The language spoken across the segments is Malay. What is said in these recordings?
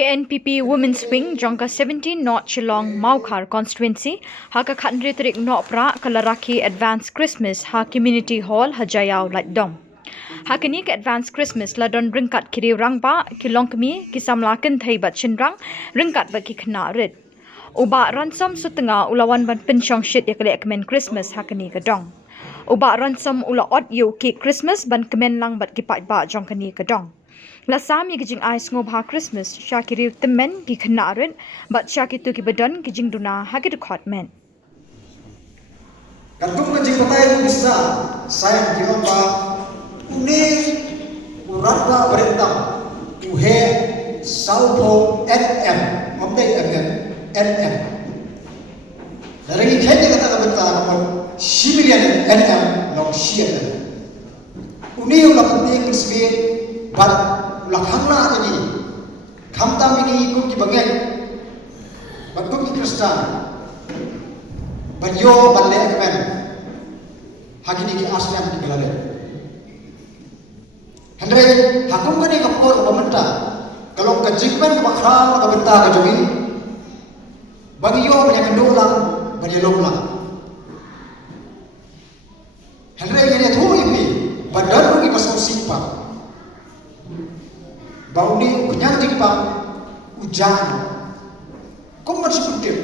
KNPP Women's Wing jongka 17 North Shillong Mawkhar constituency haka khatnri tarik Nohprah kala rakhe advance Christmas ha community hall ha Jaiaw Laitdom. Hakini ke advance Christmas ladon Ryngkat ki riewrangbah ki longkmie ki samla kynthei bat shynrang Ryngkat bat ki khynnah rid. Bah Ransom Sutnga ulawan ban pynshongshit ya lehkmen Christmas hakini ke dong. Bah Ransom ula ot yu ki Christmas ban kmenlang bat ki paidbah jongkani ke dong. Lasam ye kijing ais ngobha Christmas syakiri temen ki khynnah rid bat syakitu ki badan kijing duna hagi dekot men. Gantung kijing patai bisa sayang kiomba uni uratba berentang uhe saupo NM omdai NM dari kene kata kata nomor civilian NM long shillong uni ulah penting kesbet bat lakhangna ini khamtam ini kum ki bangen bat kum ki kristan banyo ban lehkmen hagini ki aslian ki belale hendre hakum kani kapur pementa kalau ke jikmen ke Mawkhar ke benta ke jogi banyo banyak kendolang banyak longlang hendre ini tu ini badan ki pasal simpang bauni punya timpang hujan kau bersekutu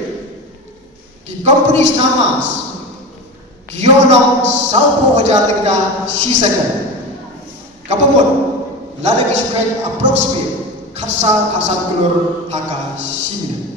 di company namas kionong saupo hajar tegda sisakan kapamon lada kisukai approximate kharsa kulur haka simina